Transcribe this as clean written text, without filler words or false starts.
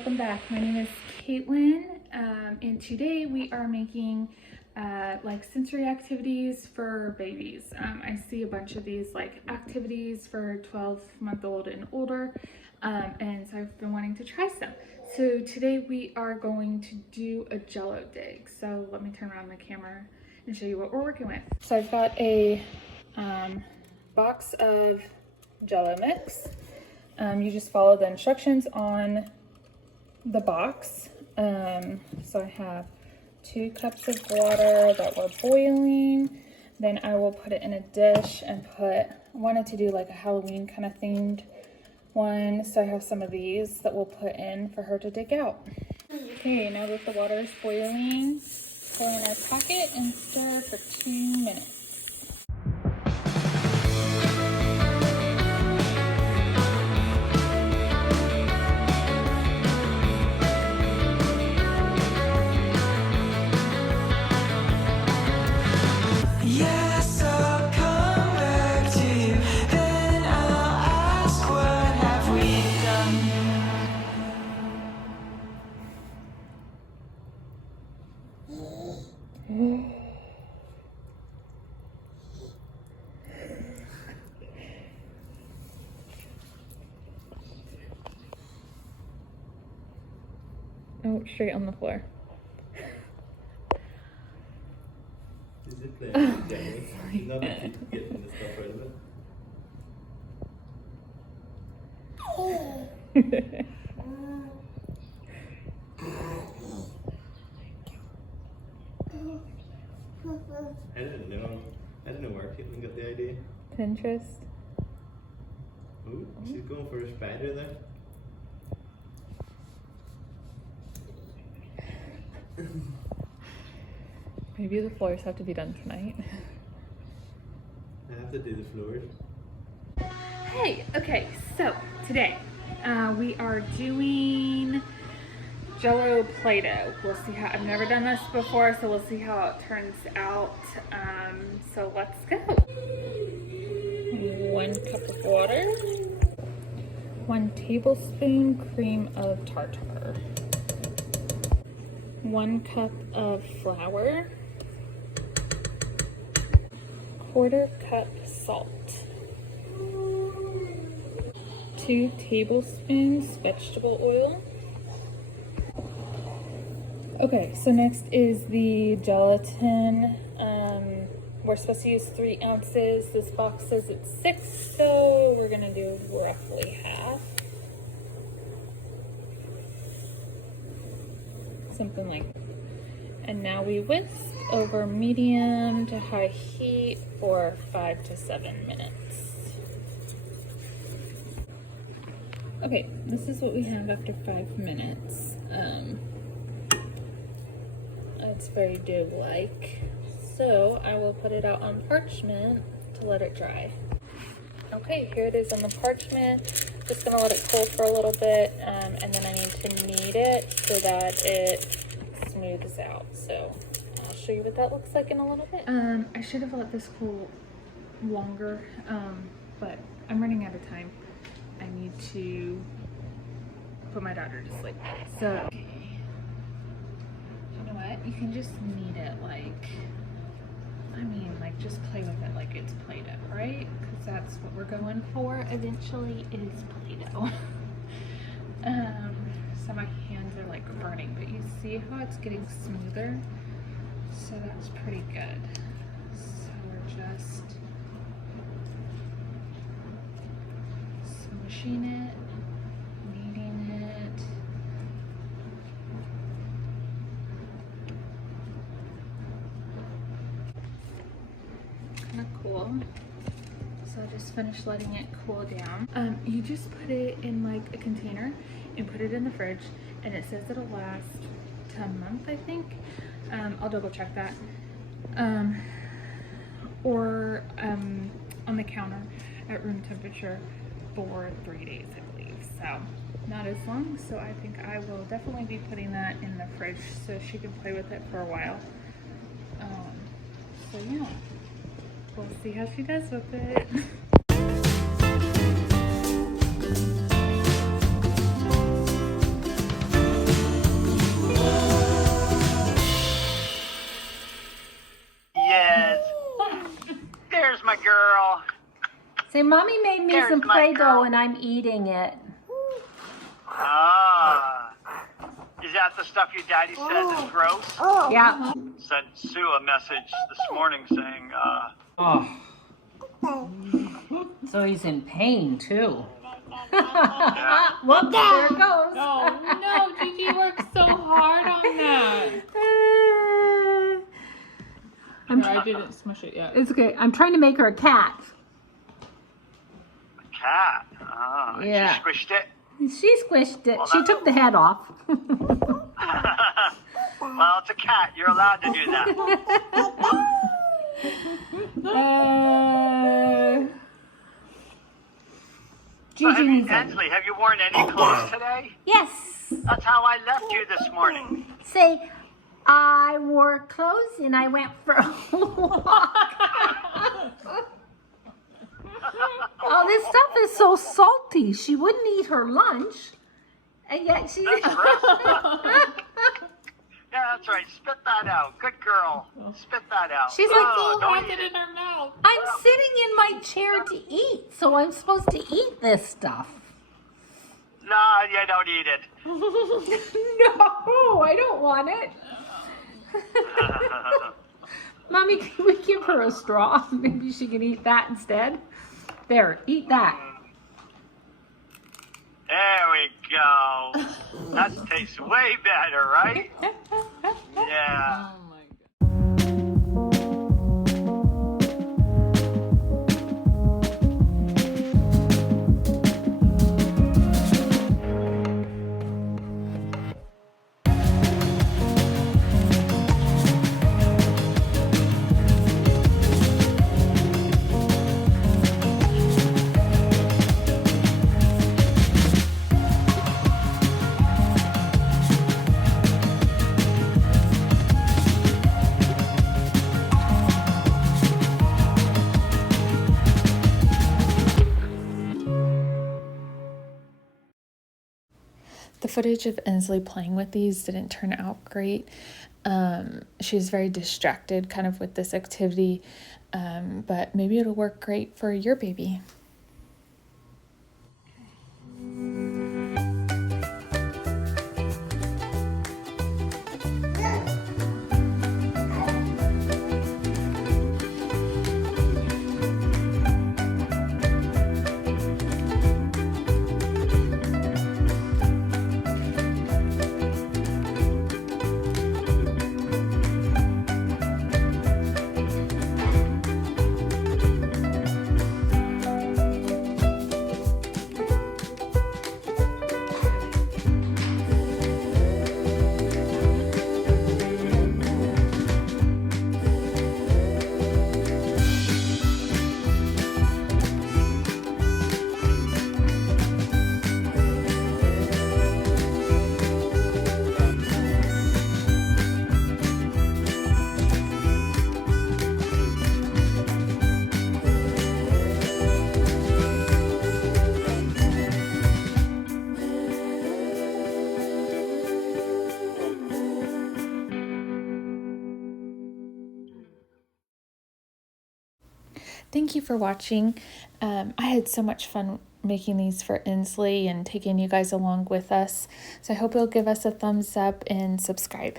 welcome back. My name is Caitlin, and today we are making like sensory activities for babies. I see a bunch of these like activities for 12-month-old and older, and so I've been wanting to try some. So today we are going to do a Jello dig. So let me turn around the camera and show you what we're working with. So I've got a box of Jello mix. You just follow the instructions on the box. So I have 2 cups of water that we're boiling. Then I will put it in a dish and wanted to do like a Halloween kind of themed one. So I have some of these that we'll put in for her to dig out. Okay, now that the water is boiling, pour in our packet and stir for 2 minutes. Oh, straight on the floor. Is it playing Jello? Not that you getting the stuff out of it. I don't know where Caitlin got the idea. Pinterest. Ooh, she's going for a spider there. Maybe the floors have to be done tonight. I have to do the floors. Hey, okay, so today we are doing Jello Play-Doh. We'll see how, I've never done this before, so we'll see how it turns out. So let's go. 1 cup of water, 1 tablespoon cream of tartar, 1 cup of flour, 1/4 cup salt, 2 tablespoons vegetable oil. Okay, so next is the gelatin. We're supposed to use 3 ounces. This box says it's 6, so we're gonna do roughly half. Something like that. And now we whisk over medium to high heat for 5 to 7 minutes. Okay, this is what we have after 5 minutes. It's very dough-like. So I will put it out on parchment to let it dry. Okay, here it is on the parchment. Just gonna let it cool for a little bit, and then I need to knead it so that it smooths out. So I'll show you what that looks like in a little bit. I should have let this cool longer, but I'm running out of time. I need to put my daughter to sleep. So, okay. You know what? You can just knead it like, just play with it like it's Play-Doh, right? Because that's what we're going for eventually is Play-Doh. So my hands are like burning, but you see how it's getting smoother? So that's pretty good. So we're just smushing it, kneading it. Kind of cool. So I just finished letting it cool down. You just put it in like a container and put it in the fridge, and it says it'll last to a month, I think. I'll double check that. Or on the counter at room temperature for 3 days, I believe. So not as long. So I think I will definitely be putting that in the fridge so she can play with it for a while. So yeah, we'll see how she does with it. Say, Mommy made me There's some my Play-Doh girl. and I'm eating it. Ah. Is that the stuff your daddy says is gross? Yeah. Sent Sue a message this morning saying, Oh. So he's in pain too. yeah. Whoops, there it goes. Oh no, Gigi worked so hard on that. No, I didn't smush it yet. It's okay. I'm trying to make her a cat. A cat. Ah, and Yeah. she squished it. She squished it. Well, She took the head off. Well, it's a cat. You're allowed to do that. So Hensley, have you worn any clothes today? Yes. That's how I left you this morning. Say, I wore clothes and I went for a walk. Oh, this stuff is so salty. She wouldn't eat her lunch. And yet she... That's right. Yeah, that's right. Spit that out. Good girl. Spit that out. She's like, don't eat it it. in her mouth. I'm sitting in my chair to eat, so I'm supposed to eat this stuff. No, you don't eat it. No, I don't want it. Mommy, can we give her a straw? Maybe she can eat that instead. There, eat that. There we go. That tastes way better, right? Yeah. Oh my god. The footage of Inslee playing with these didn't turn out great. She was very distracted kind of with this activity, but maybe it'll work great for your baby. Thank you for watching. I had so much fun making these for Inslee and taking you guys along with us. So I hope you'll give us a thumbs up and subscribe.